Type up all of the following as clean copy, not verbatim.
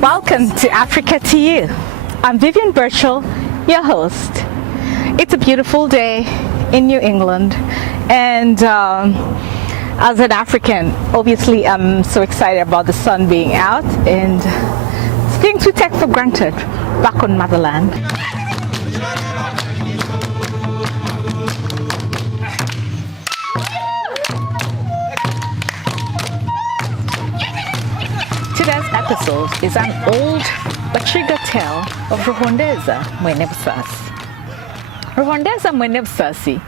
Welcome to Africa2U. I'm Vivian Birchall, your host. It's a beautiful day in New England, and as an African, obviously I'm so excited about the sun being out and things we take for granted back on motherland. Today's episode is an old Bachiga tale of Ruhondeeza, Mwene Busaasi. Ruhondeeza Mwene Busaasi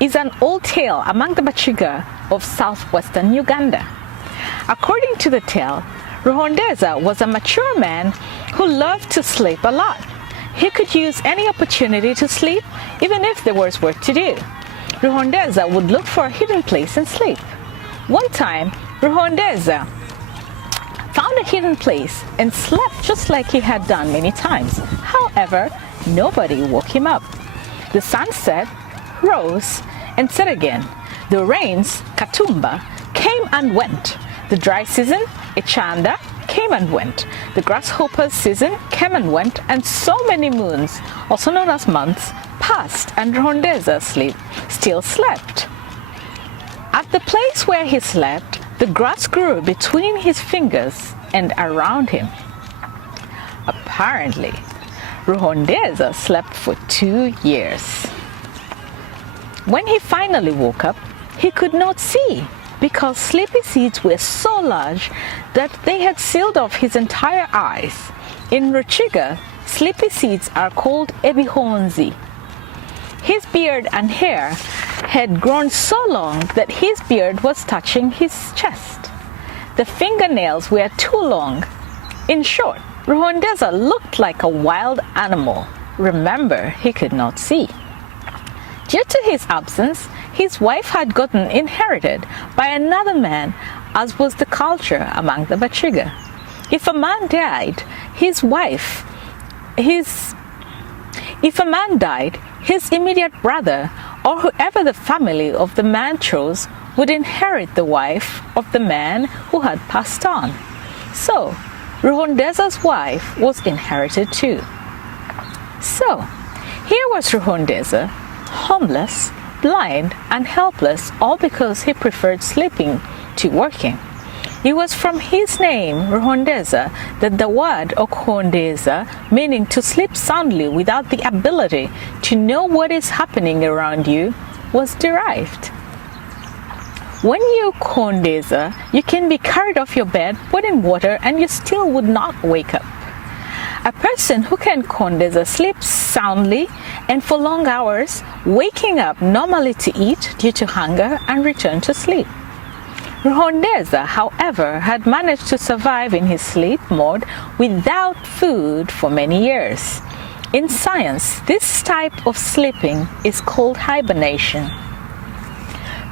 is an old tale among the Bachiga of southwestern Uganda. According to the tale, Ruhondeeza was a mature man who loved to sleep a lot. He could use any opportunity to sleep, even if there was work to do. Ruhondeeza would look for a hidden place and sleep. One time, Ruhondeeza found a hidden place and slept just like he had done many times. However, nobody woke him up. The sun set, rose, and set again. The rains, Katumba, came and went. The dry season, Echanda, came and went. The grasshopper's season came and went, and so many moons, also known as months, passed, and Ruhondeeza still slept. At the place where he slept, the grass grew between his fingers and around him. Apparently, Ruhondeeza slept for 2 years. When he finally woke up, he could not see because sleepy seeds were so large that they had sealed off his entire eyes. In Ruchiga, sleepy seeds are called ebihonzi. His beard and hair had grown so long that his beard was touching his chest. The fingernails were too long. In short, Ruhondeeza looked like a wild animal. Remember, he could not see. Due to his absence, his wife had gotten inherited by another man, as was the culture among the Bachiga. If a man died, his immediate brother or whoever the family of the man chose would inherit the wife of the man who had passed on. So, Ruhondeeza's wife was inherited too. So, here was Ruhondeeza, homeless, blind, and helpless, all because he preferred sleeping to working. It was from his name, Ruhondeeza, that the word Ruhondeeza, meaning to sleep soundly without the ability to know what is happening around you, was derived. When you Ruhondeeza, you can be carried off your bed, put in water, and you still would not wake up. A person who can Ruhondeeza sleeps soundly and for long hours, waking up normally to eat due to hunger and return to sleep. Ruhondeeza, however, had managed to survive in his sleep mode without food for many years. In science, this type of sleeping is called hibernation.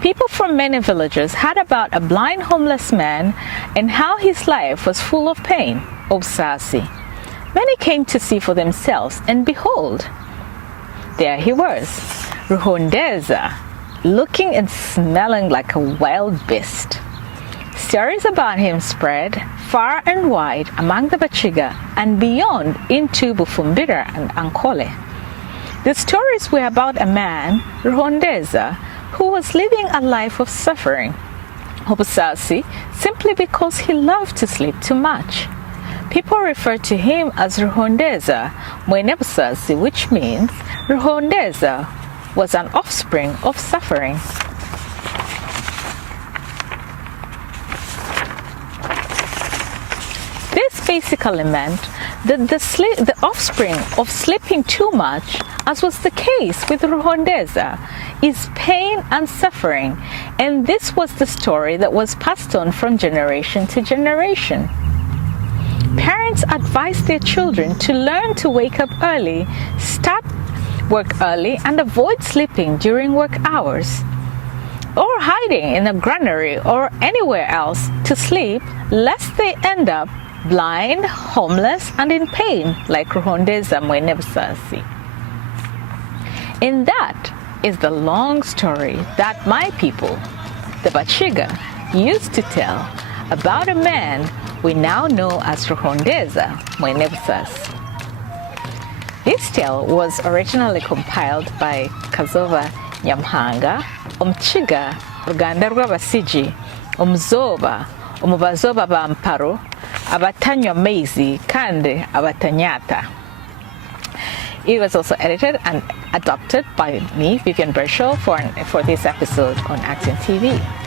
People from many villages heard about a blind homeless man and how his life was full of pain, Busaasi. Many came to see for themselves, and behold, there he was, Ruhondeeza, looking and smelling like a wild beast. Stories about him spread far and wide among the Bachiga and beyond into Bufumbira and Ankole. The stories were about a man, Ruhondeeza, who was living a life of suffering, Busaasi, simply because he loved to sleep too much. People refer to him as Ruhondeeza Mwene Busaasi, which means Ruhondeeza was an offspring of suffering. This basically meant that the offspring of sleeping too much, as was the case with Ruhondeeza, is pain and suffering, and this was the story that was passed on from generation to generation. Parents advise their children to learn to wake up early, start work early, and avoid sleeping during work hours, or hiding in a granary or anywhere else to sleep, lest they end up blind, homeless, and in pain like Ruhondeeza Mwene Busaasi. And that is the long story that my people, the Bachiga, used to tell about a man we now know as Ruhondeeza, Mwene Busaasi. This tale was originally compiled by Kazova Nyamhanga, Omchiga, Ruganda Rw'Abasigi, Omuzoba, Omubazoba Bamparo, Abatanywa Maizi, Kande, Abatanyata. It was also edited and adapted by me, Vivian Bershaw, for this episode on ActonTV.